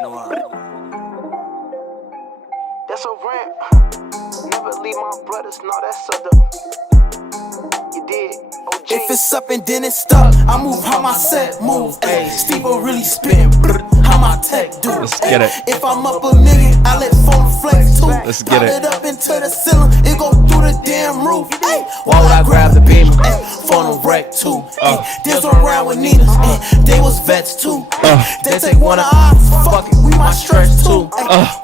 That's a rant. Never leave my brothers, no, that's a you did. OG. If it's up and then it's stuck, I move how my set move. Ay, Stevo really spittin', how my tech do. Let's get it. If I'm up a million, I let phone flex too. Let's get it. Pop it up into the ceiling, it go through the damn roof. Ay, why would I grab the beamer? Phone wreck too. This one round with Nina's, they was vets too. They take one of ours, fuck it, we might stretch too.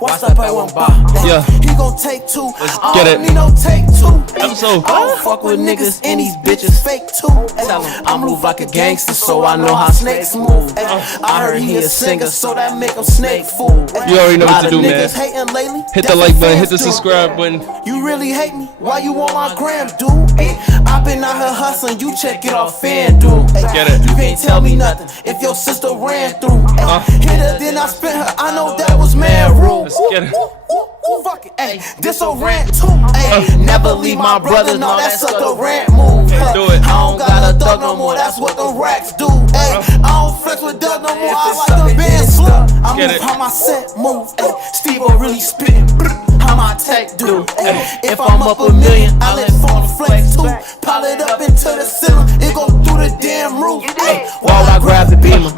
Watch that play one by. Yeah. He gon' take two. I get don't it. need no take two. Episode I don't fuck with niggas and these bitches fake too. I move like a gangster, so I know how snakes move. I heard he a singer, so that make him snake fool. You already know what to do, man. Niggas hating lately. Hit the like button, hit the subscribe button. You really hate me? Why you on my gram, dude? I been out here hustling, you check it off FanDuel. Get it. You can't tell me nothing if your sister ran through. Hit her, then I spent her. I know that was mad rude. Let's get it. Fuck it, ayy, this a rant too, ayy. Never leave my brother, no, that's a the rant move. Do it. I don't got a thug no more, that's what the racks do, ayy. I don't flex with Doug no more, I like the band slow. I Get move it. how my set move, ayy. Stevo really spittin', how my tech do, ayy. If I'm up a million, I let phone flex too. Pile it up into the ceiling, it go through the damn roof, ayy. Why would I grab the beamer?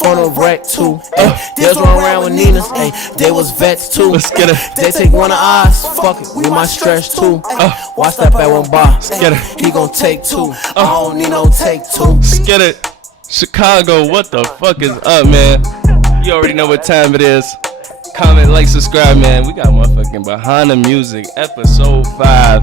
Phone wreck too, ayy. This one round with Nina's, ayy. They was vets too. Let's get it. They take one of ours, fuck it, we might stretch too. Watch that at one bar, get it. He gon' take two. I don't need no take two. Let's get it. Chicago, what the fuck is up, man? You already know what time it is. Comment, like, subscribe, man. We got motherfucking Behind the Music, episode 5.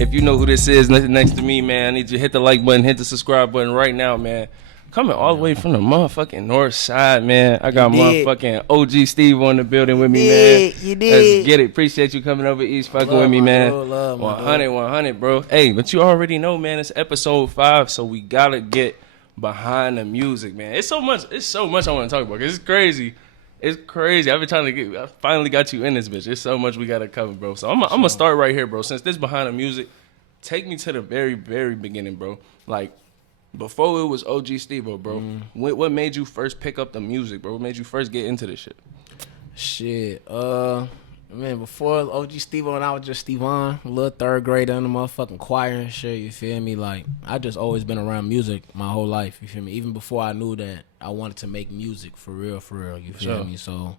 If you know who this is next to me, man, I need you to hit the like button, hit the subscribe button right now, man. Coming all the way from the motherfucking north side, man. I got motherfucking OG Steve on the building with me, man. You did. Let's get it. Appreciate you coming over east fucking with me, man. 100, bro. Hey, but you already know, man, it's episode 5, so we gotta get behind the music, man. It's so much I want to talk about. 'Cause it's crazy. It's crazy. I've been trying to get. I finally got you in this bitch. There's so much we gotta cover, bro. So I'm gonna start right here, bro. Since this behind the music, take me to the very, very beginning, bro. Like before it was OG Stevo, bro. What made you first pick up the music, bro? What made you first get into this shit? Shit, man, before OG Stevo and I was just Stevon, a little third grader in the motherfucking choir and shit, you feel me? Like, I just always been around music my whole life, you feel me? Even before I knew that I wanted to make music for real, you feel me? So,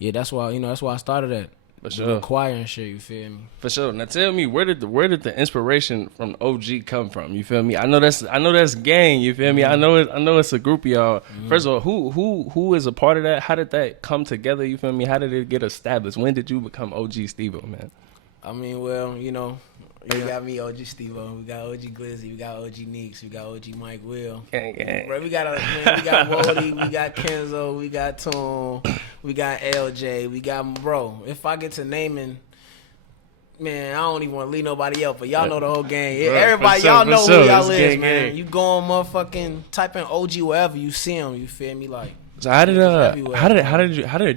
yeah, that's why I started at. For sure. Choir and shit, you feel me? For sure. Now tell me, where did the inspiration from OG come from? You feel me? I know that's gang. You feel me? I know it's a group of y'all. First of all, who is a part of that? How did that come together? You feel me? How did it get established? When did you become OG Stevo, man? I mean, well, you know, you got me, OG Stevo. We got OG Glizzy. We got OG Neeks. We got OG Mike Will. Gang. Bro, we got Wody. We got Kenzo. We got Toon. We got LJ. We got, bro. If I get to naming, man, I don't even want to leave nobody else. But y'all know the whole gang. Bro, everybody, sure, y'all know sure. who y'all It's is, gang, man. gang. You go on motherfucking type in OG wherever you see him. You feel me? Like. So how did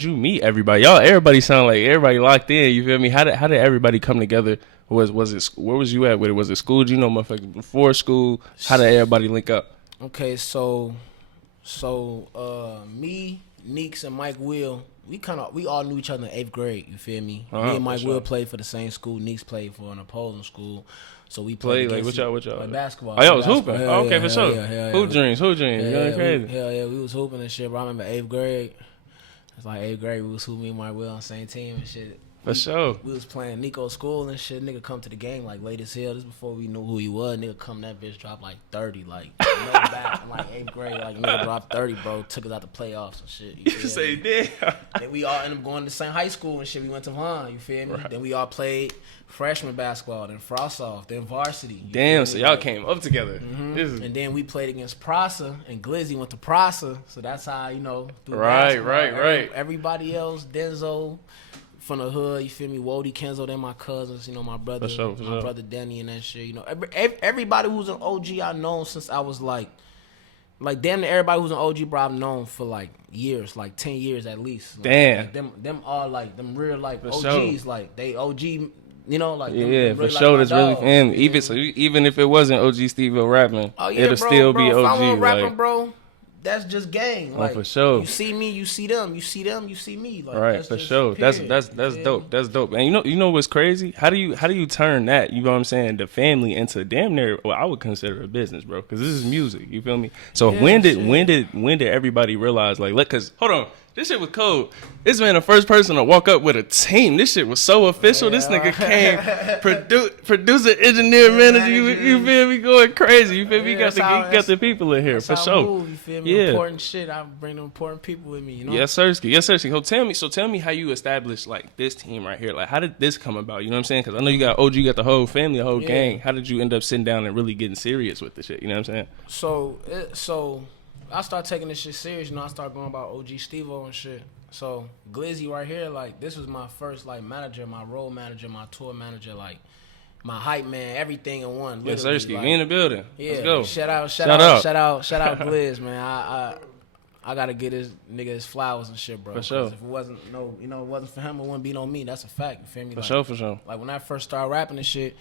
you meet everybody? Everybody sound like everybody locked in. You feel me? How did everybody come together? Was it where was you at with it? Was it school? You know, motherfuckers before school. How did everybody link up? Okay, so me, Neeks, and Mike Will, we all knew each other in 8th grade. You feel me? Me and Mike Will played for the same school. Neeks played for an opposing school. So we played like what y'all? like basketball. Oh, y'all was hooping. Hell okay, yeah, for sure. Yeah. Who dreams? You going crazy? Hell yeah, we was hooping and shit, bro. I remember 8th grade. It's like 8th grade, we was hooping, me and Mike Will on the same team and shit. For sure. We was playing Nico's school and shit. Nigga come to the game like late as hell. This before we knew who he was. Nigga come, that bitch dropped like 30. Like, no back in like 8th grade. Like, nigga dropped 30, bro. Took us out the playoffs and shit. You say damn. Then we all ended up going to the same high school and shit. We went to Vaughn, you feel me? Right. Then we all played freshman basketball, then frost off, then varsity. Damn, so y'all came up together. And then we played against Prasa, and Glizzy went to Prasa. So that's how, you know, Right. Everybody else, Denzo from the hood, you feel me? Wody, Kenzo, they're my cousins, you know, my brother, my brother Denny and that shit. You know, everybody who's an OG I known since I was like damn near everybody who's an OG, bro, I've known for like years, like 10 years at least. Damn. Like, them all like them real like for OGs, sure. like they OG. You know, like yeah, them for really sure. like That's really and even if it wasn't OG Stevo rapping, it'll still be if OG. I wasn't rapping, bro, that's just gang. Like, for sure. You see me, you see them. You see them, you see me. Like, Right, that's for just sure. period. That's dope. That's dope. And you know what's crazy? How do you turn that? You know what I'm saying? The family into damn near. Well, I would consider a business, bro, because this is music. You feel me? So when did everybody realize like, look? Because hold on. This shit was cold. This man the first person to walk up with a team. This shit was so official. This nigga came, producer, engineer, manager. You feel me? Going crazy. You feel me? You got the people in here for sure. Move, you feel me? Important shit. I bring the important people with me. You know? Yes, sirski. Yes, sirski. So tell me how you established like this team right here. Like, how did this come about? You know what I'm saying? Because I know you got OG, you got the whole family, the whole gang. How did you end up sitting down and really getting serious with the shit? You know what I'm saying? So I started taking this shit serious. You know, I started going about OG Stevo and shit. So Glizzy right here, like, this was my first like manager, my role manager, my tour manager, like my hype man, everything in one. Yes, sirski. Like, we in the building. Yeah, let's go. Shout out Gliz, man. I gotta get this nigga his flowers and shit, bro. For sure. If it wasn't it wasn't for him, it wouldn't be no me. That's a fact. You feel me? For sure. Like when I first started rapping and shit,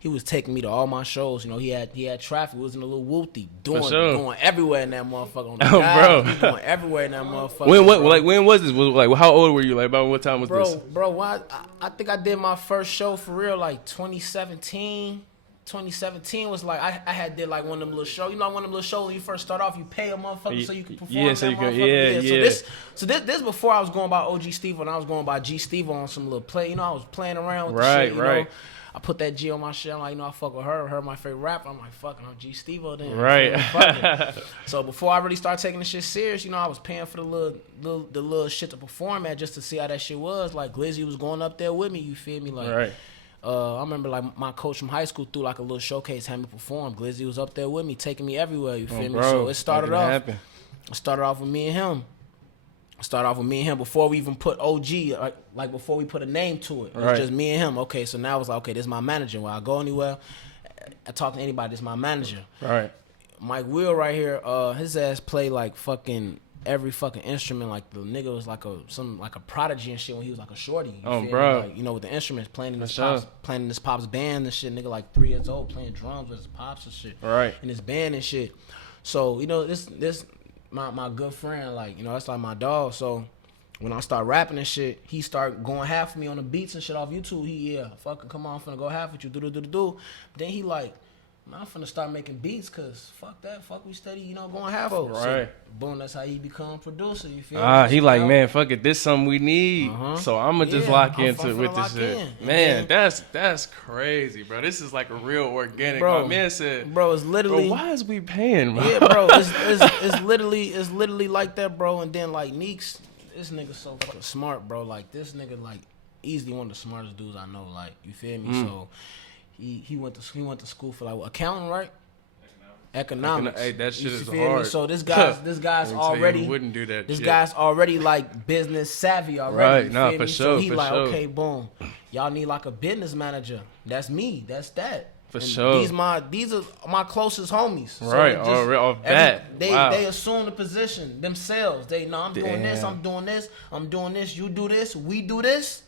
he was taking me to all my shows. You know, he had traffic. He was in a little whoopty, going everywhere in that motherfucker. On the bro, he was going everywhere in that motherfucker. When was this? Like, how old were you? Like, about what time was this? Bro, I think I did my first show for real like 2017. 2017 was like I had did like one of them little shows. You know, one of them little shows when you first start off, you pay a motherfucker so you can perform. Yeah, so you can. So this before I was going by OG Stevo and I was going by G Stevo on some little play. You know, I was playing around with the shit. You know? I put that G on my shit. I'm like, I fuck with her. Her my favorite rapper. I'm like, fucking, I'm G Stevo then. Right. So before I really started taking this shit serious, I was paying for the little shit to perform at just to see how that shit was. Like Glizzy was going up there with me. You feel me? Like, right. I remember like my coach from high school threw like a little showcase, had me perform. Glizzy was up there with me, taking me everywhere. You feel me? Bro, So it started off with me and him. Before we even put OG, like before we put a name to it. It was just me and him. Okay, so now it's like, okay, this is my manager. When I go anywhere, I talk to anybody, this is my manager. Right. Mike Will right here, his ass play like fucking every fucking instrument. Like the nigga was like a prodigy and shit when he was like a shorty. Oh, bro. Like, with the instruments, playing in his pop's band and shit. Nigga like 3 years old playing drums with his pops and shit. Right. In his band and shit. So this my good friend, like, that's like my dog. So when I start rapping and shit, he start going half with me on the beats and shit off YouTube. Fucking come on, I'm finna go half with you, do. Then he like, man, I'm finna start making beats, cause fuck that, we steady, going half over. Right. So, boom, that's how he become producer. You feel me? He like, man, fuck it, this something we need. So I'ma just lock into with this shit. Man, that's crazy, bro. This is like a real organic. Bro, my man said, bro, it's literally. Bro, why is we paying, bro? Yeah, bro, it's literally like that, bro. And then like Neeks, this nigga so fucking smart, bro. Like this nigga, like easily one of the smartest dudes I know. Like, you feel me? So. He went to school for like accounting, right? Economics. Hey, that shit is hard. hard. So this guy's already wouldn't do that. This shit. guy's already like business savvy already. Right? No, for sure. So he for like, sure. okay, boom. Y'all need like a business manager. That's me. That's that. For and sure. These are my closest homies. So right. Off that. They assume the position themselves. I'm doing this. I'm doing this. I'm doing this. You do this. We do this.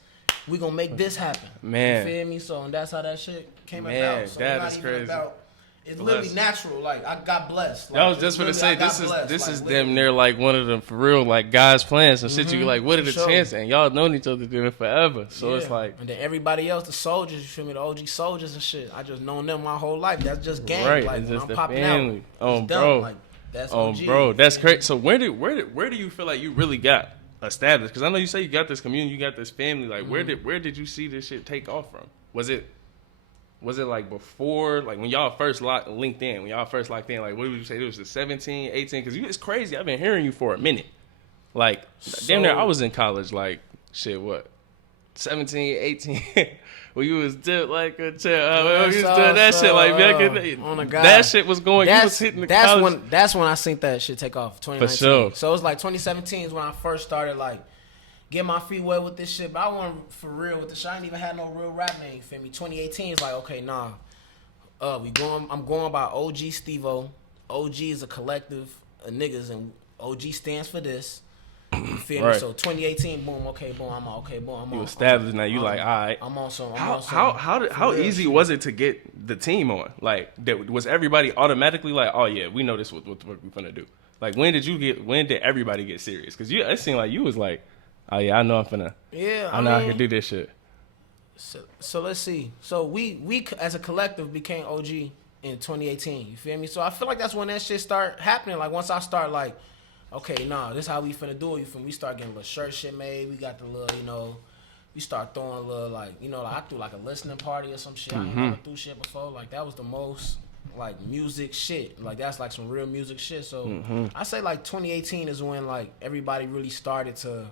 We gonna make this happen. Man. You feel me? So, and that's how that shit came about. So that is crazy. It's literally natural. Like, I got blessed. Like, I was just gonna say, this is damn near like one of them for real, like guys playing some shit. You like, what are the chances? And y'all known each other doing it forever. So it's like, and then everybody else, the soldiers, you feel me? The OG soldiers and shit. I just known them my whole life. That's just gang. Right. Like, it's when just I'm the popping family. out, Bro. Like, that's OG. Bro, that's crazy. So where do you feel like you really got established? Because I know you say you got this community, you got this family. Like, where did you see this shit take off from? Was it like before, like when y'all first linked in? When y'all first locked in, like what would you say? It was the 17, 18? Because it's crazy. I've been hearing you for a minute. Like, damn near, I was in college. Like, shit, what? 17, 18. Well, you was dipped like a child. You was doing that shit like back in the that shit was going. You was hitting the college. That's when I seen that shit take off. 2019. For sure. So it was like 2017 is when I first started like getting my feet wet with this shit. But I wasn't for real with this shit. I didn't even have no real rap name. Feel me? 2018 is like, okay, nah. I'm going by OG Stevo. OG is a collective of niggas, and OG stands for this. You feel me? So 2018, boom, okay, boom, I'm on, okay, boom, I'm on. You established now. You like, all right. I'm on some. How easy was it to get the team on? Like, was everybody automatically like, oh yeah, we know this what the fuck we finna do? Like, when did everybody get serious? Because it seemed like you was like, oh, yeah, I know I'm finna. Yeah, I know I can do this shit. So let's see. So we as a collective became OG in 2018. You feel me? So I feel like that's when that shit start happening. Like, once I start like, okay, nah, this how we finna do it. You feel me? We start getting little shirt shit made. We got the little, you know, we start throwing a little, like, you know, like I threw like a listening party or some shit. I ain't never threw shit before. Like, that was the most like music shit. Like, that's like some real music shit. So I say like 2018 is when like everybody really started to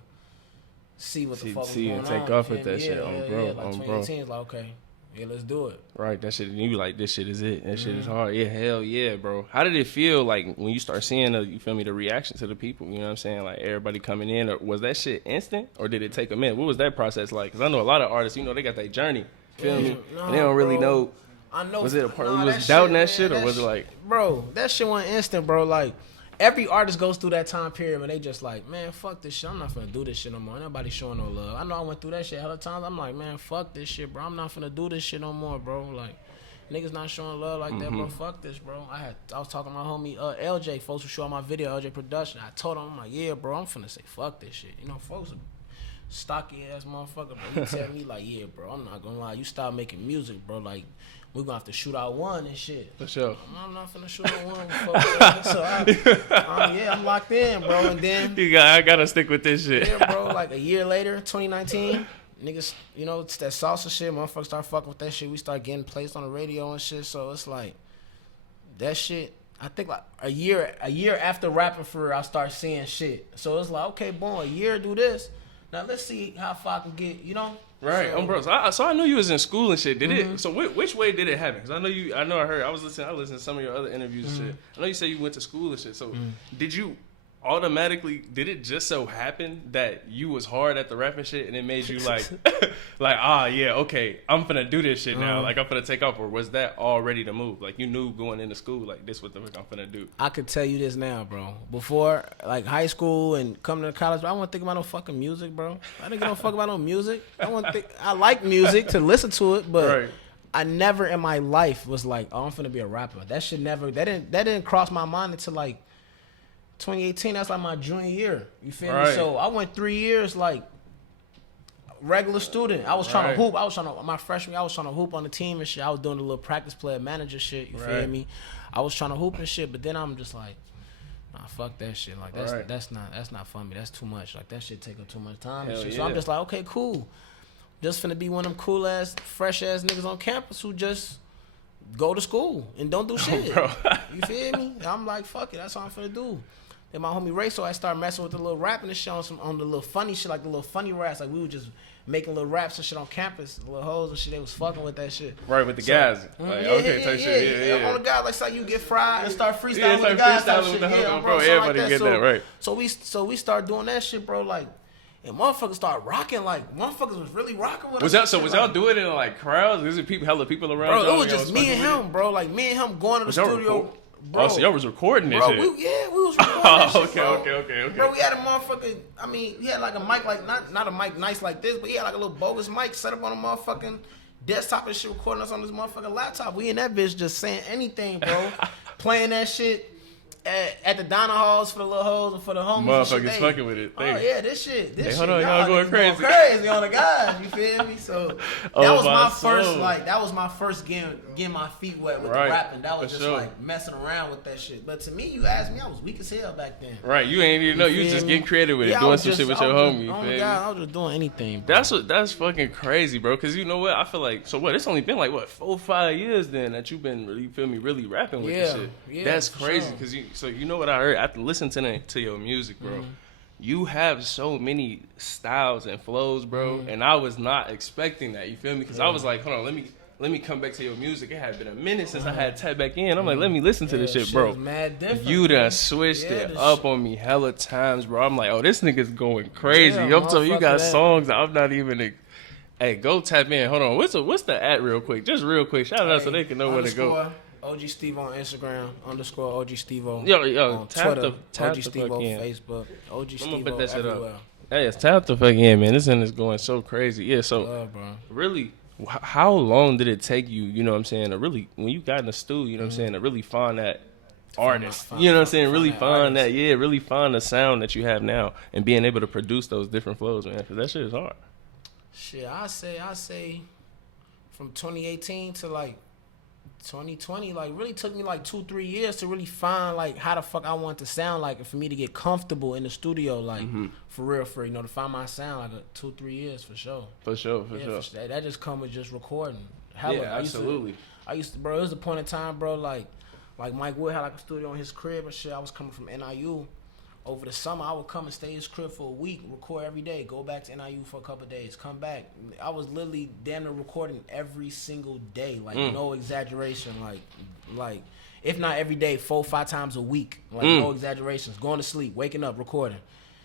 see what the fuck was going on. Take off with that yeah, shit, bro. Like 2018 is like, okay, yeah, let's do it. Right, that shit. And you like, this shit is it. That shit is hard. Yeah, hell yeah, bro. How did it feel like when you start seeing you feel me, the reaction to the people? You know what I'm saying? Like, everybody coming in, or was that shit instant, or did it take a minute? What was that process like? Because I know a lot of artists, you know, they got their journey. Feel me? No, and they don't really know. I know. Was it a part? You was doubting that shit, or was it like, bro? That shit wasn't instant, bro. Like, every artist goes through that time period where they just like, man, fuck this shit. I'm not finna do this shit no more. Nobody showing no love. I know I went through that shit hella times. I'm like, man, fuck this shit, bro. I'm not finna do this shit no more, bro. Like, niggas not showing love like that, bro. Fuck this, bro. I was talking to my homie LJ, folks who showed my video, LJ Production. I told him, I'm like, yeah, bro, I'm finna say fuck this shit. You know, folks are stocky ass motherfucker, bro. He tell me like, yeah, bro, I'm not gonna lie. You stop making music, bro. Like, we're gonna have to shoot out one and shit. For sure. I'm not finna shoot out one before. So I'm locked in, bro. And then I gotta stick with this shit. Yeah, bro. Like a year later, 2019, niggas, you know, it's that salsa shit. Motherfuckers start fucking with that shit. We start getting placed on the radio and shit. So it's like that shit. I think like a year after rapping for real, I start seeing shit. So it's like, okay, boom, a year do this. Now let's see how far I can get. You know. Right, so, bro. So I knew you was in school and shit. Did it? So which way did it happen? Because I listened to some of your other interviews and shit. I know you said you went to school and shit. So did you automatically? Did it just so happen that you was hard at the rapping shit and it made you like, okay, I'm finna do this shit now. Like, I'm finna take off. Or was that already the move? Like, you knew going into school, like, this what the fuck I'm finna do. I could tell you this now, bro. Before, like, high school and coming to college, I wasn't thinking about no fucking music, bro. I didn't give no fuck about no music. I like music to listen to it, but right. I never in my life was like, oh, I'm finna be a rapper. That didn't cross my mind until like 2018. That's like my junior year. You feel me? So I went 3 years like regular student. I was trying to hoop. My freshman year, I was trying to hoop on the team and shit. I was doing the little practice player manager shit. You feel me? I was trying to hoop and shit, but then I'm just like, nah, fuck that shit. Like, that's not for me. That's too much. Like, that shit take up too much time and shit. So I'm just like, okay, cool. Just finna be one of them cool ass, fresh ass niggas on campus who just go to school and don't do shit. Bro. You feel me? And I'm like, fuck it. That's all I'm finna do. Then my homie Ray, so I started messing with the little rapping and shit on the little funny shit, like the little funny raps. Like, we were just making little raps and shit on campus, little hoes and shit. They was fucking with that shit. Right, with the guys. Like, shit. All the guys, like, so you get fried and start freestyling with the guys. Freestyling with the hoes, bro. Everybody like get that, right. So we start doing that shit, bro, like, and motherfuckers start rocking, like, motherfuckers was really rocking with us. Was y'all doing it in, like, crowds? Was it hella people around? Bro, it was just me and him, bro. Like, me and him going to the studio. Bro, so y'all was recording this shit. We was recording that shit, bro. Okay. Bro, we had a motherfucking, he had like a mic, like, not a mic nice like this, but he had like a little bogus mic set up on a motherfucking desktop and shit, recording us on this motherfucking laptop. We in that bitch just saying anything, bro. Playing that shit at the diner halls for the little hoes and for the homies. Motherfuckers fucking with it. Oh, yeah, this shit. Hold on, y'all going crazy. Going crazy on the guys, you feel me? So, that was my first getting my feet wet with the rapping. That was just like messing around with that shit. But to me, you asked me, I was weak as hell back then. Right, you ain't even know. You was just getting creative with it, doing some shit with your homie. Oh my God, I was just doing anything, bro. That's fucking crazy, bro. Because you know what? I feel like, so what? It's only been like, 4 or 5 years then that you've been really rapping with this shit. Yeah, that's crazy. Because you know what I heard? After listening to your music, bro, you have so many styles and flows, bro, and I was not expecting that. You feel me? Because I was like, hold on, let me come back to your music. It had been a minute since I had tapped back in. I'm like, let me listen to this shit, bro. Mad different, you done switched it up on me hella times, bro. I'm like, oh, this nigga's going crazy. I'm telling you, got songs that I'm not even. Hey, go tap in. Hold on. What's the at real quick? Just real quick. Shout out so they can know where to go. OG Stevo on Instagram, _OG Stevo. Yo, on tap Twitter, the OG Stevo, in. Facebook, OG Stevo, I'm gonna put that shit everywhere. up. Hey, it's tap the fuck in, man. This thing is going so crazy. Yeah, so bro. Really, how long did it take you, you know what I'm saying, to really, when you got in the studio, you know what I'm saying, to really find that artist. You know what I'm saying? Really find artist. that, really find the sound that you have now and being able to produce those different flows, man. Because that shit is hard. Shit, I say from 2018 to like 2020, like really took me like 2-3 years to really find like how the fuck I want to sound like, and for me to get comfortable in the studio, like for real, to find my sound like 2-3 years for sure. For sure. That just come with just recording. Absolutely. I used to, bro. It was a point in time, bro. Like Mike Wood had like a studio in his crib and shit. I was coming from NIU. Over the summer, I would come and stay in his crib for a week, record every day, go back to NIU for a couple of days, come back. I was literally damn near recording every single day, like no exaggeration, like if not every day, 4-5 times a week, like no exaggerations. Going to sleep, waking up, recording,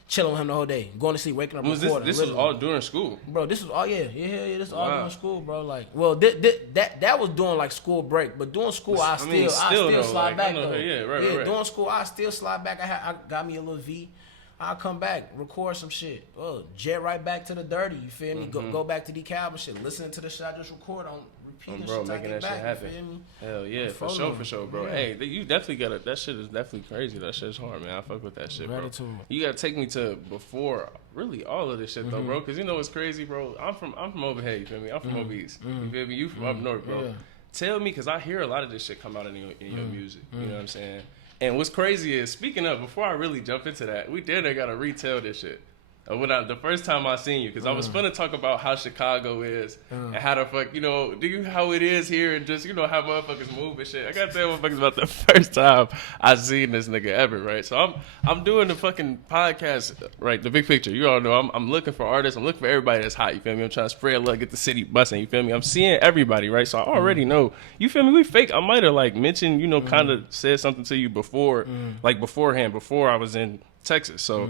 chilling with him the whole day, going to sleep, waking up, recording. This was all during school, bro. This was all this is all during school, bro. Like, well, that was during like school break, but during school I still slide back though. Right. During school I still slide back. I got me a little V. I'll come back, record some shit. Jet right back to the dirty. You feel me? Go back to DeKalb and shit. Listening to the shit I just record on. Bro, making that shit happen. Hell yeah, for sure, bro. Yeah. Hey, you definitely gotta. That shit is definitely crazy. That shit's hard, man. I fuck with that shit, bro. You gotta take me to before really all of this shit though, bro. Cause you know what's crazy, bro. I'm from over here. You feel me? I'm from over east. You feel me? You from up north, bro. Yeah. Tell me, cause I hear a lot of this shit come out in your music. You know what I'm saying? And what's crazy is, speaking of, before I really jump into that, we gotta retell this shit. The first time I seen you, because I was finna talk about how Chicago is and how the fuck, how it is here, and just, how motherfuckers move and shit. I gotta tell motherfuckers about the first time I seen this nigga ever, right? So I'm doing the fucking podcast, right? The big picture. You all know I'm looking for artists. I'm looking for everybody that's hot. You feel me? I'm trying to spread love, get the city busting. You feel me? I'm seeing everybody, right? So I already know. You feel me? We fake. I might have like mentioned, kind of said something to you before, like beforehand, before I was in Texas. So.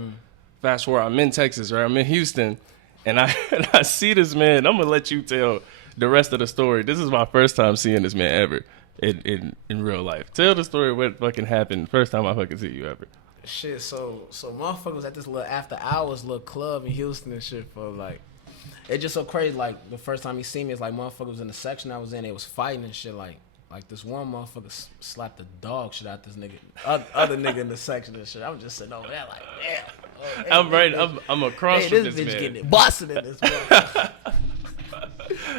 Fast forward, I'm in Texas, right? I'm in Houston, and I see this man. I'm gonna let you tell the rest of the story. This is my first time seeing this man ever in real life. Tell the story of what fucking happened. First time I fucking see you ever. Shit, so motherfuckers was at this little after hours little club in Houston and shit for like. It's just so crazy. Like the first time he seen me, it's like motherfuckers was in the section I was in. They was fighting and shit. Like this one motherfucker slapped the dog shit out this nigga, other nigga in the section and shit. I'm just sitting over there like, damn. I'm across from this bitch man. Getting it busted in this motherfucker.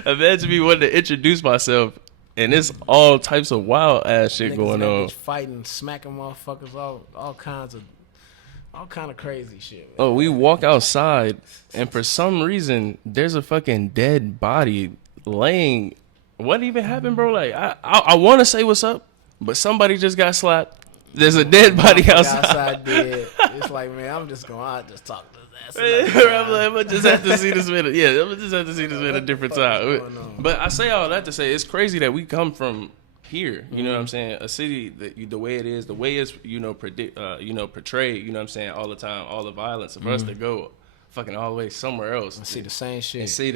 Imagine me wanting to introduce myself, and it's all types of wild ass shit going on. Fighting, smacking motherfuckers, all kinds of crazy shit. Man. Oh, we walk outside, and for some reason, there's a fucking dead body laying. What even happened, bro? Like, I want to say what's up, but somebody just got slapped. There's a dead body outside. Dead. It's like, man, I'm just going to just talk to his ass. I'm gonna just have to see this man. Yeah, I'm gonna just have to see this man a different time. But I say all that to say it's crazy that we come from here. You know what I'm saying? A city that the way it is, the way it's portrayed. You know what I'm saying? All the time, all the violence. For us to go fucking all the way somewhere else and see the same shit. You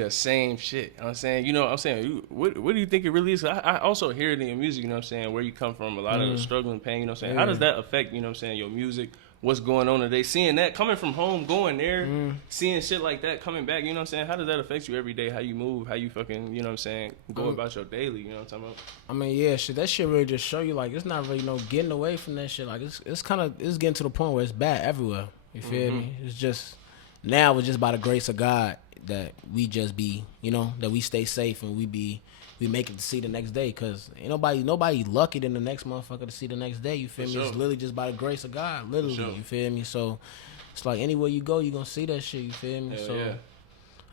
know what I'm saying? What do you think it really is? I also hear it in your music, you know what I'm saying, where you come from, a lot of the struggling pain, you know what I'm saying? How does that affect, you know what I'm saying, your music? What's going on today? Seeing that, coming from home, going there, seeing shit like that, coming back, you know what I'm saying? How does that affect you every day? How you move, how you fucking, you know what I'm saying, go about your daily, you know what I'm talking about? I mean, yeah, shit, that shit really just show you, like, it's not really getting away from that shit. Like, it's getting to the point where it's bad everywhere. You feel me? It's just... Now it's just by the grace of God that we just be, that we stay safe and we make it to see the next day. Cause ain't nobody lucky than the next motherfucker to see the next day. You feel me? Sure. It's literally just by the grace of God, literally. Sure. You feel me? So it's like anywhere you go, you gonna see that shit. You feel me? Hell so yeah.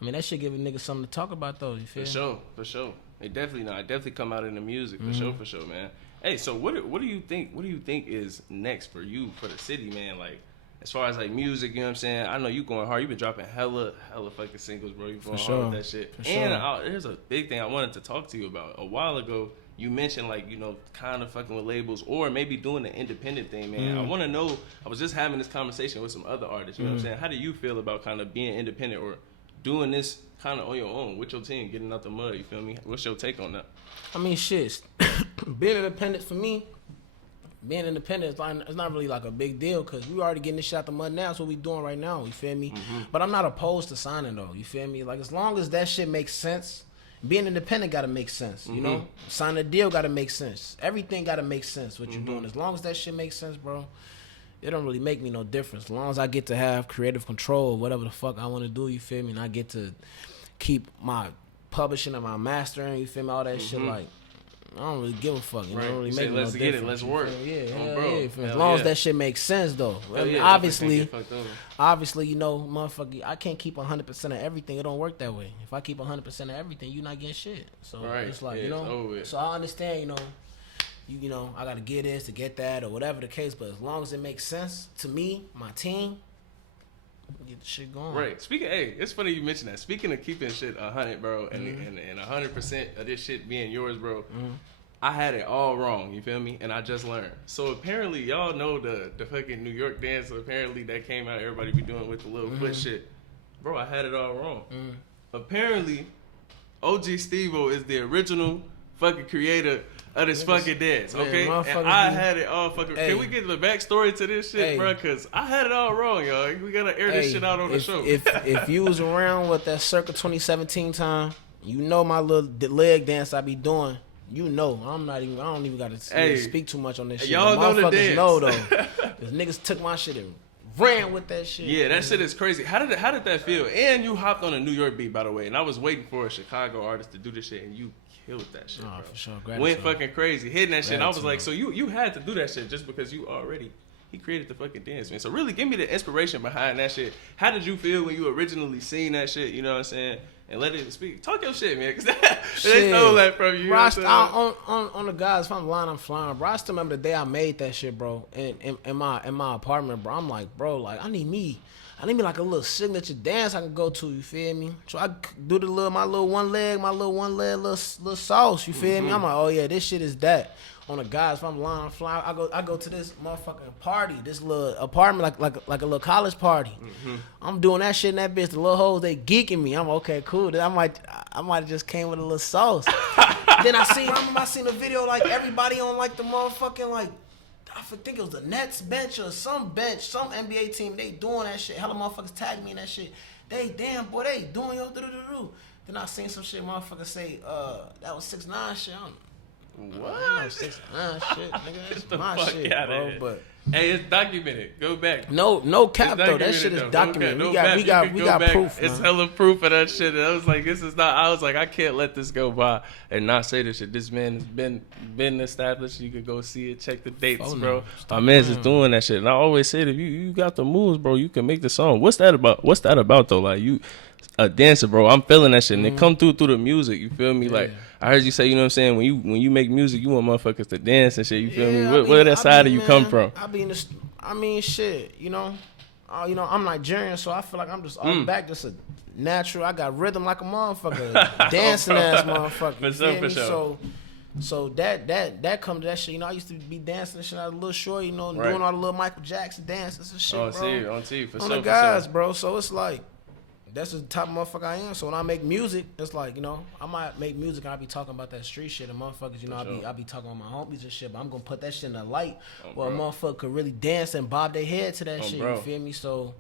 I mean, that shit give a nigga something to talk about though. You feel me? For sure. It definitely come out in the music for sure, man. Hey, so what do you think is next for you, for the city, man? Like, as far as like music, you know what I'm saying? I know you going hard. You've been dropping hella fucking singles, bro. You going hard with that shit. And here's a big thing I wanted to talk to you about. A while ago, you mentioned like, kind of fucking with labels or maybe doing the independent thing, man. I want to know, I was just having this conversation with some other artists, you know what I'm saying? How do you feel about kind of being independent or doing this kind of on your own with your team, getting out the mud, you feel me? What's your take on that? I mean, shit. Being independent for me, it's not really like a big deal because we already getting this shit out the mud now. That's what we doing right now. You feel me? But I'm not opposed to signing though. You feel me? Like as long as that shit makes sense being independent got to make sense. You know, signing a deal got to make sense. Everything got to make sense. What you're doing, as long as that shit makes sense, bro. It don't really make me no difference. As long as I get to have creative control, whatever the fuck I want to do, you feel me? And I get to keep my publishing and my mastering, you feel me? All that shit, like, I don't really give a fuck. You know, it don't really make me no difference. Let's get it, let's work. Yeah. As long as that shit makes sense, though. I mean, obviously, you know, motherfucker, I can't keep 100% of everything. It don't work that way. If I keep 100% of everything, you're not getting shit. So it's like, you know. So I understand, you know. You know, I gotta get this to get that or whatever the case, but as long as it makes sense to me, my team, get the shit going. Right. It's funny you mentioned that. Speaking of keeping shit 100, bro, and 100% of this shit being yours, bro. I had it all wrong, you feel me? And I just learned. So apparently, y'all know the fucking New York dance. Apparently, that came out. Everybody be doing with the little foot shit, bro. I had it all wrong. Apparently, OG Stevo is the original fucking creator of this fucking dance, okay? And I had it all fucking... Can we get the backstory to this shit, bro? Because I had it all wrong, y'all. We gotta air this shit out on the show. If you was around with that circa 2017 time, you know my little leg dance I be doing. You know, I don't even gotta speak too much on this shit. Y'all know the dance. Know, though. Cause niggas took my shit and ran with that shit. Yeah, that shit is crazy. How did that feel? And you hopped on a New York beat, by the way. And I was waiting for a Chicago artist to do this shit, and you killed that shit, bro. For sure. Went fucking crazy, hitting that shit. And I was like, so you had to do that shit just because he created the fucking dance, man. So really, give me the inspiration behind that shit. How did you feel when you originally seen that shit? You know what I'm saying? And let it speak. Talk your shit, man, because they stole that from you. Bro, on the guys, if I'm lying, I'm flying, bro. I still remember the day I made that shit, bro, in my apartment, bro. I'm like, bro, like I need me like a little signature dance I can go to. You feel me? So I do my little one leg, little sauce. You feel me? I'm like, oh yeah, this shit is that. On the guys, if I'm lying, I'm flying, I go to this motherfucking party, this little apartment, like a little college party. I'm doing that shit in that bitch. The little hoes, they geeking me. I'm okay, cool. Then I might have just came with a little sauce. Then I seen a video like everybody on like the motherfucking like, I think it was the Nets bench or some NBA team. They doing that shit. Hella motherfuckers tagged me in that shit. They doing your do. Then I seen some shit motherfuckers say that was 6ix9ine shit. What? 6ix9ine shit, nigga. That's my shit, bro. But hey, it's documented. Go back. No cap though. That shit is documented. We got proof. It's hella proof of that shit. And I was like, this is not. I was like, I can't let this go by and not say this shit. This man has been established. You could go see it. Check the dates, bro. My man's just doing that shit. And I always say, if you got the moves, bro, you can make the song. What's that about though? Like you. A dancer, bro. I'm feeling that shit, and it come through the music. You feel me? Like I heard you say, you know what I'm saying. When you make music, you want motherfuckers to dance and shit. You feel me? Where that side of you come from? Shit. You know, I'm Nigerian, so I feel like I'm just all back. Just a natural. I got rhythm like a motherfucker, dancing ass motherfucker. You feel me? Sure. So that come to that shit. You know, I used to be dancing and shit. I was a little short, you know, doing all the little Michael Jackson dances and shit, bro. On TV, for on sure. The guys, bro. So it's like. That's the type of motherfucker I am. So when I make music, it's like, you know, I might make music and I be talking about that street shit and motherfuckers, you know, I be talking about my homies and shit, but I'm gonna put that shit in the light where a motherfucker could really dance and bob their head to that shit, you feel me? So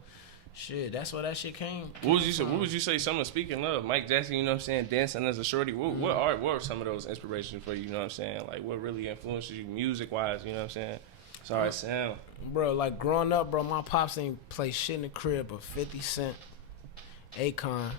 shit, that's where that shit came. What would you say someone speaking of? Mike Jackson, you know what I'm saying, dancing as a shorty. What are some of those inspirations for you, you know what I'm saying? Like what really influences you music wise, you know what I'm saying? Sorry, Sam. Bro, like growing up, bro, my pops ain't play shit in the crib but 50 Cent. Akon,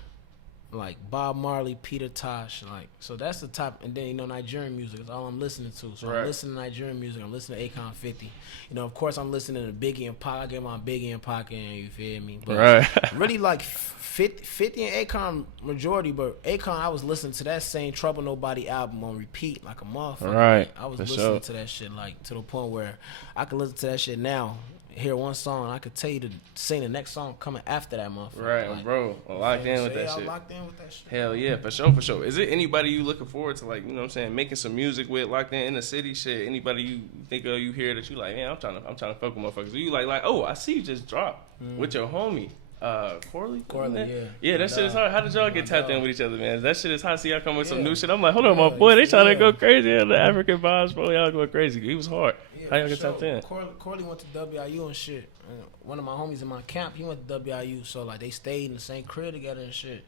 like Bob Marley, Peter Tosh, like so that's the top. And then you know Nigerian music is all I'm listening to. So I'm listening to Nigerian music. I'm listening to Akon 50. You know, of course I'm listening to Biggie and Pac. I get my Biggie and Pac in. You feel me? But really like 50 and Akon majority. But Akon, I was listening to that same Trouble Nobody album on repeat like a motherfucker. Right. I was listening to that shit like to the point where I can listen to that shit now. Hear one song, and I could tell you to sing the next song coming after that motherfucker. Right, like, bro. Locked in with that shit. Hell yeah, for sure. Is it anybody you looking forward to, like, you know what I'm saying, making some music with, locked in the city shit? Anybody you think of, you hear that you like, man, I'm trying to fuck with motherfuckers. Or you like, oh, I see you just dropped with your homie. Corley, yeah. Yeah, that shit is hard. How did y'all get tapped in with each other, man? That shit is hot. See y'all come with some new shit. I'm like, hold on, my boy, they trying to go crazy in the African vibes, bro. Y'all going crazy. He was hard. Yeah, how y'all get tapped in? Corley went to WIU and shit. One of my homies in my camp, he went to WIU, so like they stayed in the same crib together and shit.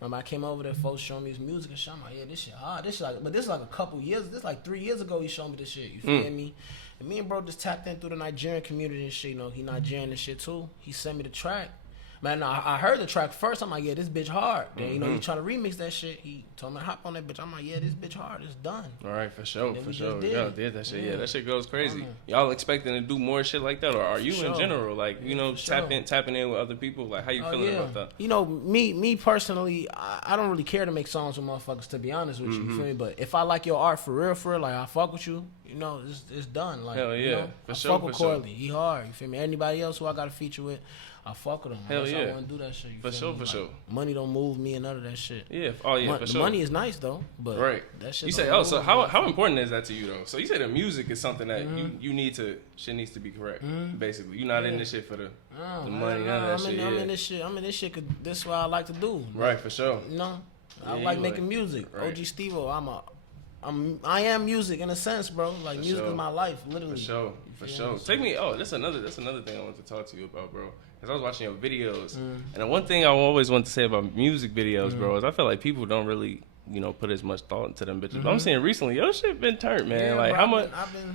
Remember, I came over there, folks showing me his music and shit. I'm like, yeah, this shit hard. This shit like, but this is like a couple years. This like 3 years ago he showed me this shit. You feel me? And me and bro just tapped in through the Nigerian community and shit. You know, he Nigerian and shit too. He sent me the track. Man, I heard the track first. I'm like, yeah, this bitch hard. Then, you know, he trying to remix that shit. He told me to hop on that bitch. I'm like, yeah, this bitch hard. It's done. All right, for sure, for sure. Y'all did that shit. Yeah, that shit goes crazy. Mm-hmm. Y'all expecting to do more shit like that, or are you For in sure. general, like, you know, tapping in with other people? Like, how you feeling about that? You know, me personally, I don't really care to make songs with motherfuckers, to be honest with you. You feel me? But if I like your art for real, like I fuck with you, you know, it's done. Like, Hell yeah, you know, for I sure, fuck with for sure. Corley. He hard. You feel me? Anybody else who I got a feature with, I fuck with them. Hell Unless yeah. I want to do that shit. You For feel sure, me? for Like, sure. Money don't move me and none of that shit. Yeah, oh yeah, for The sure. money is nice though, but Right. that shit. You don't say, oh, move so me. how important is that to you though? So you say the music is something that you need to, shit needs to be correct. Basically, you're not in this shit for the money, none of that shit. I'm in this shit. I'm in this shit 'cause this is what I like to do. Right, for sure. You know, I Yeah, like you making like- music. right. OG Stevo, I am music in a sense, bro. Like music sure. is my life, literally. For sure, for feel sure. me? Take me. Oh, that's another thing I want to talk to you about, bro. Cause I was watching your videos, and the one thing I always want to say about music videos, bro, is I feel like people don't really, you know, put as much thought into them bitches. But I'm saying recently, your shit been turned, man. Yeah, like bro,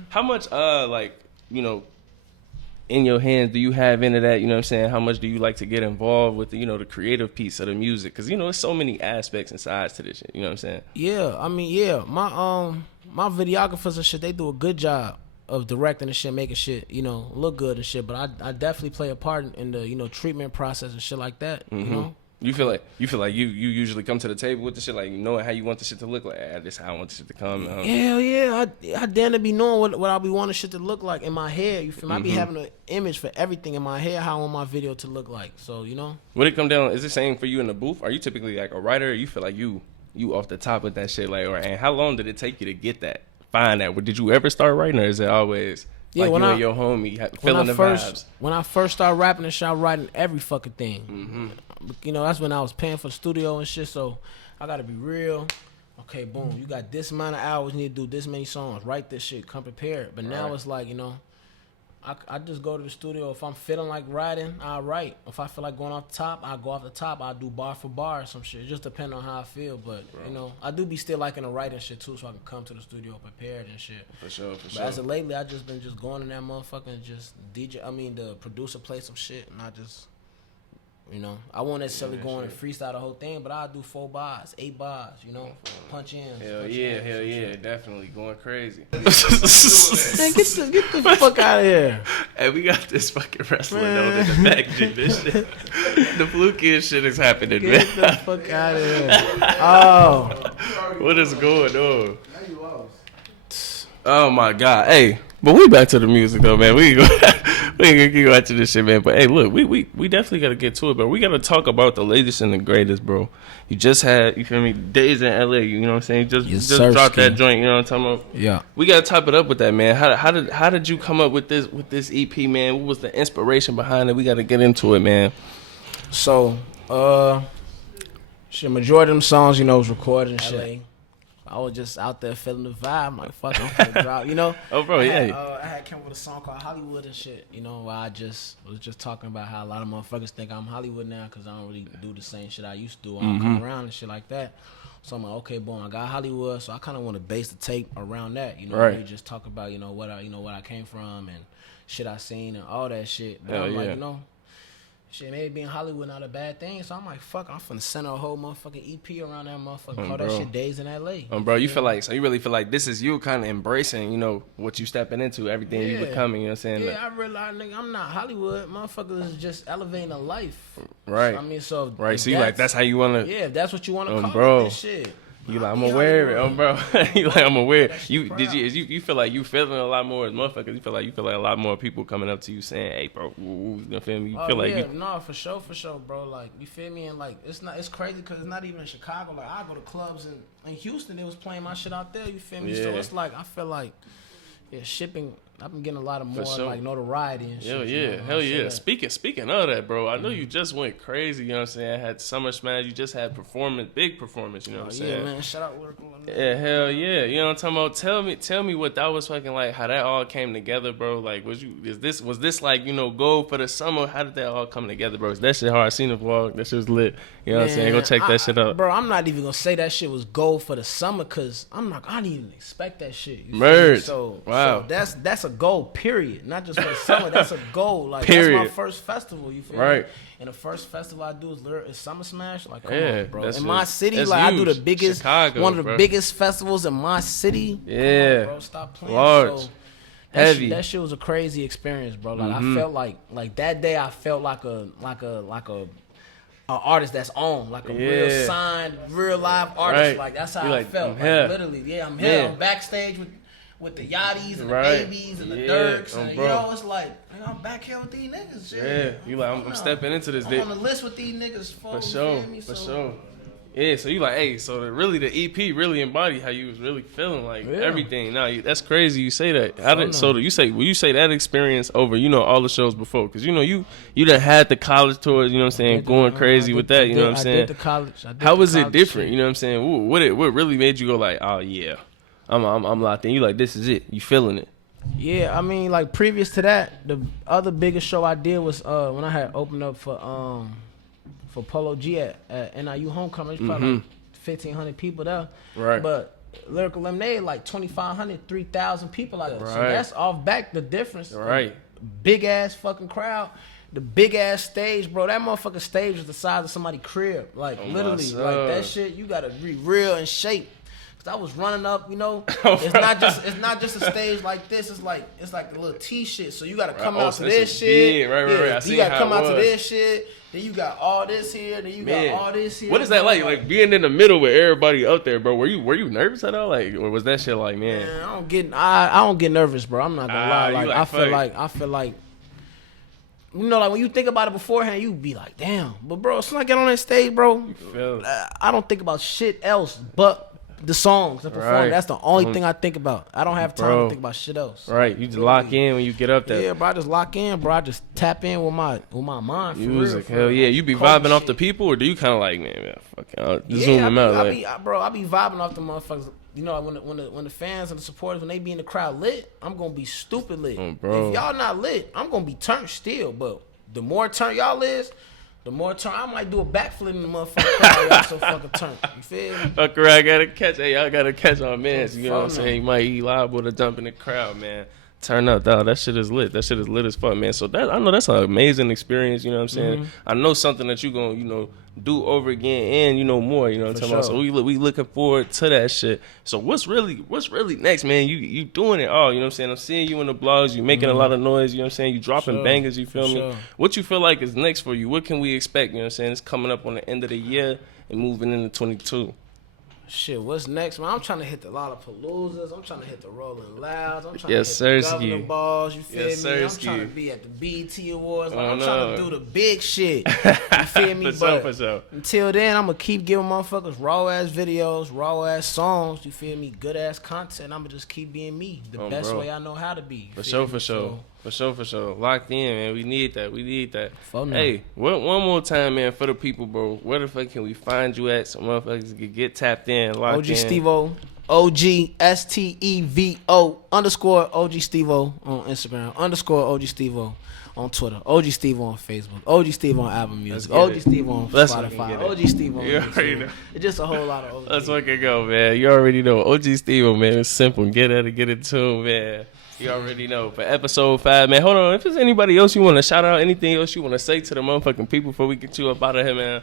how much, like, you know, in your hands do you have into that? You know what I'm saying? How much do you like to get involved with the, you know, the creative piece of the music? Cause you know, there's so many aspects and sides to this shit. You know what I'm saying? Yeah, I mean, yeah, my videographers and shit, they do a good job of directing and shit, making shit, you know, look good and shit. But I definitely play a part in the, you know, treatment process and shit like that. You know. You feel like you usually come to the table with the shit, like knowing how you want the shit to look like. This is how I want the shit to come. Hell yeah, I damn to be knowing what I be wanting shit to look like in my head. You feel me? I be having an image for everything in my head, how I want my video to look like. So, you know. Would it come down? Is it same for you in the booth? Are you typically like a writer? Or you feel like you off the top with that shit, like, or and how long did it take you to get that? Find that? Did you ever start writing, or is it always like you and your homie feeling the vibes? When I first started rapping and shit, I was writing every fucking thing. You know, that's when I was paying for the studio and shit. So I gotta be real. Okay, boom, you got this amount of hours. You need to do this many songs. Write this shit. Come prepared. But now it's like, you know, I just go to the studio. If I'm feeling like writing, I'll write. If I feel like going off the top, I'll go off the top. I'll do bar for bar or some shit. It just depends on how I feel. But, you know, I do be still liking to write and shit too, so I can come to the studio prepared and shit. For sure, for But sure. as of lately, I just been going in that motherfucker and just the producer play some shit, and I just, you know, I won't necessarily go on and freestyle the whole thing, but I'll do 4 bars, 8 bars, you know, punch in. Hell yeah, definitely going crazy. Man, get the fuck out of here. Hey, we got this fucking wrestling on in the back, G. This shit, the flukiest shit is happening, Get man. the fuck out of here. Oh. What is going on? Oh my god, hey, but we back to the music though, man. We ain't gonna keep going to this shit, man. But hey, look, we definitely gotta get to it, bro. We gotta talk about the latest and the greatest, bro. You just had, you feel me, days in LA. You know what I'm saying? You just dropped that joint. You know what I'm talking about? Yeah. We gotta top it up with that, man. How did you come up with this EP, man? What was the inspiration behind it? We gotta get into it, man. So, shit, majority of them songs, you know, was recorded in shit. I was just out there feeling the vibe. I'm like, fuck, I'm finna drop, you know? Oh, bro, I yeah. had came up with a song called Hollywood and shit, you know, where I just was just talking about how a lot of motherfuckers think I'm Hollywood now because I don't really do the same shit I used to do. I don't come around and shit like that. So I'm like, okay, boom, I got Hollywood, so I kind of want to base the tape around that, you know? Right. Really just talk about, you know, what I came from and shit I seen and all that shit. But Hell I'm like, yeah. you know, shit, maybe being Hollywood not a bad thing. So I'm like, fuck, I'm finna send a whole motherfucking EP around that motherfucker. Call that bro. shit Days in LA. Bro, you really feel like this is you kind of embracing, you know, what you stepping into, everything you becoming, you know what I'm saying? Yeah, I realize, nigga, I'm not Hollywood. Motherfuckers is just elevating a life. Right. I mean, so. Right, so you like, that's how you want to. Yeah, if that's what you want to call bro. it, this shit. You like, I'm aware, bro. You like, I'm aware. You proud. you feel like you feeling a lot more as motherfuckers. You feel like a lot more people coming up to you saying, "Hey, bro," you know, feel me? You feel like you. No, for sure, bro. Like, you feel me? And like, it's crazy because it's not even in Chicago. Like, I go to clubs in Houston, they was playing my shit out there. You feel me? So Yeah. it's like I feel like, yeah, shipping I've been getting a lot of more sure. like notoriety and shit. Hell yeah. Speaking of that, bro, I know you just went crazy. You know what I'm saying? Had Summer Smash. You just had big performance. You know what I'm saying? Yeah, man. Shout out Lyrical. Yeah, hell yeah. You know what I'm talking about? Tell me what that was fucking like. How that all came together, bro. Like, was this like, you know, goal for the summer? How did that all come together, bro? That shit hard. I seen the vlog. That shit was lit. You know what I'm saying? Go check that shit out, bro. I'm not even gonna say that shit was goal for the summer, cause I didn't even expect that shit. Merge. So that's a goal. Period. Not just for the summer. That's a goal. Like period. That's my first festival. You feel me? And the first festival I do is Summer Smash. Like, come on, bro. In my city, like huge. I do the biggest, Chicago, one of the biggest festivals in my city. Yeah, on, bro. Stop playing. Large. So, heavy. That shit was a crazy experience, bro. Like I felt like that day. I felt like a artist that's on, like a real signed, real live artist. Like that's how I felt. Like, literally, I'm here. I'm backstage with the Yachties and the Babies and the Dirks, and you know, it's like I'm back here with these niggas. Yeah, you like I'm stepping into this. I'm on the list with these niggas. For sure. Yeah, so you like, hey, so the EP really embodied how you was really feeling, like everything. Now that's crazy. You say that. So you say that experience over, you know, all the shows before, because you know you done had the college tours, you know what I'm saying, going crazy with that, you know what I'm saying. I did the college. How was it different? You know what I'm saying. What really made you go like, oh yeah, I'm locked in. You like, this is it. You feeling it. Yeah, I mean, like previous to that, the other biggest show I did was when I had opened up for Polo G at NIU Homecoming. There's probably like 1,500 people there. Right. But Lyrical Lemonade, like 2,500, 3,000 people out there. Right. So that's off back the difference. Right. Big ass fucking crowd. The big ass stage, bro. That motherfucking stage was the size of somebody's crib. Like literally, like that shit. You gotta be real in shape. I was running up, you know. It's not just a stage like this. It's like a little T shit. So you gotta come out to this shit. Right. You gotta come out to this shit. Then you got all this here. Then you got all this here. What is that like? Like being in the middle with everybody up there, bro. Were you nervous at all? Like, or was that shit like, man? I don't get nervous, bro. I'm not gonna lie. Like I feel like. You know, like when you think about it beforehand, you be like, damn. But bro, as soon as I get on that stage, bro, I don't think about shit else but the songs, the performance. That's the only thing I think about. I don't have time to think about shit else. Right, you just lock in when you get up there. Yeah, bro, I just lock in, bro. I just tap in with my mind. Music, hell yeah. You be vibing off the people, or do you kind of like, man, fucking, I'll zoom them out? I be vibing off the motherfuckers. You know, when the fans and the supporters, when they be in the crowd lit, I'm gonna be stupid lit. Bro. If y'all not lit, I'm gonna be turned still. But the more turn y'all is, the more turn, I might do a backflip in the motherfucking crowd. Y'all so fucking turn. You feel me? Fuck around, I gotta catch. Hey, y'all gotta catch our mans. You know what I'm saying? You might be liable to jump in the crowd, man. Turn up, dog. That shit is lit. That shit is lit as fuck, man. So I know that's an amazing experience. You know what I'm saying? I know something that you gonna, you know, do over again and, you know, more. You know what I'm talking about? So we looking forward to that shit. So what's really next, man? You doing it all. You know what I'm saying? I'm seeing you in the blogs. You making a lot of noise. You know what I'm saying? You dropping bangers. You feel me? What you feel like is next for you? What can we expect? You know what I'm saying? It's coming up on the end of the year and moving into 22. Shit, what's next, man? I'm trying to hit the Lollapaloozas. I'm trying to hit the Rolling Louds. I'm trying to hit the Governor Balls. You feel me? I'm trying to be at the BET Awards. Like, I'm trying to do the big shit. You feel me? But until then, I'm going to keep giving motherfuckers raw-ass videos, raw-ass songs. You feel me? Good-ass content. I'm going to just keep being me. The best way I know how to be. For sure. Locked in, man. We need that. Hey, one more time, man, for the people, bro. Where the fuck can we find you at? So motherfuckers can get tapped in, locked OG in. Stevo, OG STEVO _ OG Stevo on Instagram, _ OG Stevo on Twitter, OG Stevo on Facebook, OG Stevo on Apple Music, OG Stevo on Spotify, OG Stevo on YouTube. It's just a whole lot of OG. Let's fucking go, man. You already know. OG Stevo, man. It's simple. Get at it, get it to him, man. You already know. For episode 5, man. Hold on. If there's anybody else you want to shout out, anything else you want to say to the motherfucking people before we get you up out of here, man.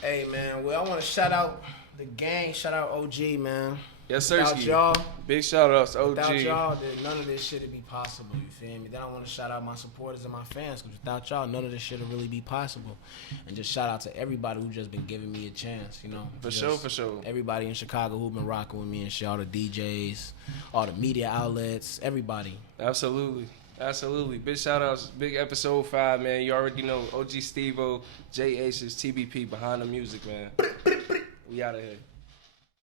Hey, man. Well, I want to shout out the gang. Shout out OG, man. Yes, sir. Without y'all. Big shout outs, OG. Without y'all, none of this shit would be possible. You feel me? Then I want to shout out my supporters and my fans, because without y'all, none of this shit would really be possible. And just shout out to everybody who just been giving me a chance, you know. For sure. Everybody in Chicago who been rocking with me and shit, all the DJs, all the media outlets, everybody. Absolutely. Big shout outs. Big episode 5, man. You already know. OG Stevo, JayAces, TBP, behind the music, man. We out of here.